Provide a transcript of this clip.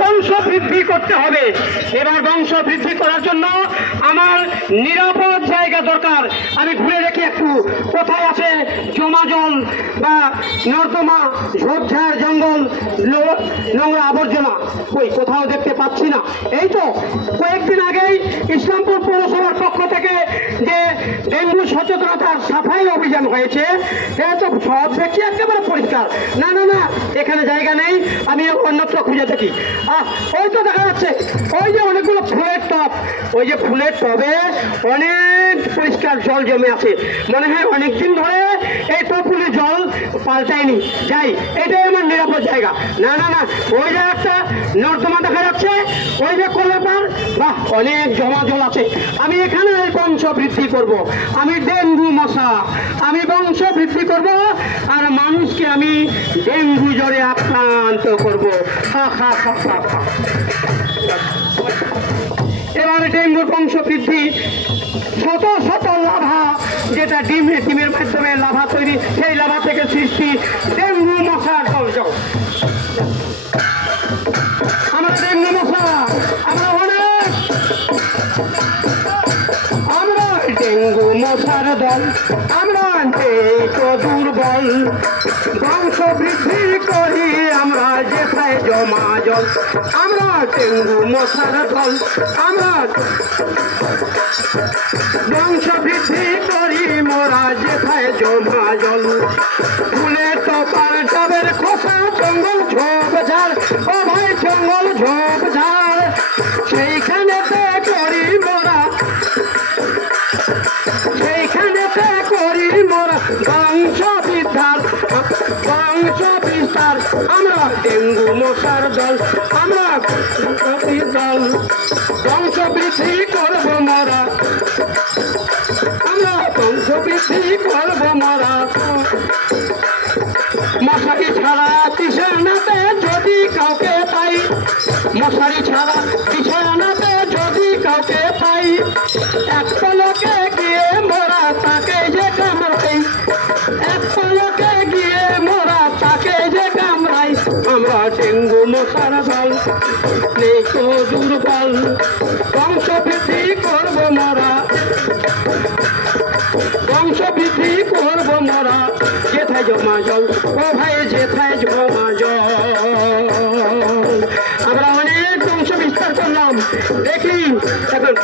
বংশ বৃদ্ধি করতে হবে। এবার বংশ বৃদ্ধি করার জন্য আমার নিরাপদ জায়গা দরকার। আমি ঘুরে দেখি একটু কোথায় আছে জমা জল বা নর্দমা, ঝোপঝাড়, জঙ্গল, নোংরা আবর্জনা। কই, কোথাও দেখতে পাচ্ছি না। এই তো কয়েকদিন আগেই ইসলামপুর পৌরসভার পক্ষ থেকে যে ডেঙ্গু সচেতনতার সাফাই অভিযান হয়েছে, তো সব দেখছি একেবারে পরিষ্কার। না না না, এখানে জায়গা নেই, আমি অন্যত্র খুঁজে দেখি। ওই তো দেখা যাচ্ছে, ওই যে অনেকগুলো ফুলের টব, ওই যে ফুলের টবে অনেক পরিষ্কার জল জমে আছে। মনে হয় অনেকদিন ধরে এই টবগুলি জল পাল্টায়নি। যাই, এটাই আমার নিরাপদ জায়গা। না না না, ওই যে একটা নর্দমা দেখা যাচ্ছে, ওই যে কলাপার, বাহ, অনেক জমা জল আছে। আমি এখানে বংশ বৃদ্ধি করব। আমি ডেঙ্গু মশা, আমি বংশ বৃদ্ধি করব, আর মানুষকে আমি ডেঙ্গু জ্বরে আক্রান্ত করব। হা হা হা হা হা। এবারে ডেঙ্গুর বংশ বৃদ্ধি, শত শত লাভা, যেটা ডিমের মাধ্যমে লাভা তৈরি, সেই লাভা থেকে সৃষ্টি ডেঙ্গু মশার দল। আমরা ডেঙ্গু মশা, আমরা ডেঙ্গু মশার দল, আমরা তো দুর্বল। বংশ বৃদ্ধি করি আমরা যেথায় জমা জল, আমরা ডেঙ্গু মশার দল, আমরা বংশ বৃদ্ধি করি মোরা যেথায় জমা জল। ফুলের টপার, ডাবের খোসা, জঙ্গল ঝোপঝাড়, ও ভাই জঙ্গল ঝোপঝাড়, সেইখানেতে করি মোরা, সেইখানেতে করি মোরা বংশ বিস্তার, বংশ বিস্তার। আমরা ডেঙ্গু মশার দল, আমরা দল, বংশ বৃদ্ধি করব মোরা, আমরা বংশ বৃদ্ধি করব মোরা। মশারি ছাড়া বিছানাতে যদি কাউকে পাই, মশারি ছাড়া বিছানাতে যদি কাউকে পাই, এক পলকে গিয়ে মোরা তাকে যে কামড়াই, এক পলকে গিয়ে মোরা তাকে যে কামড়াই। আমরা ডেঙ্গু মশার দল, নেই তো দুর্বল, বংশ বৃদ্ধি করব মোরা, বংশ বৃদ্ধি করব মোরা যেথায় জমা জল, ও ভাই যেথায় জমা জল। আমরা অনেক বংশ বিস্তার করলাম, দেখি এখন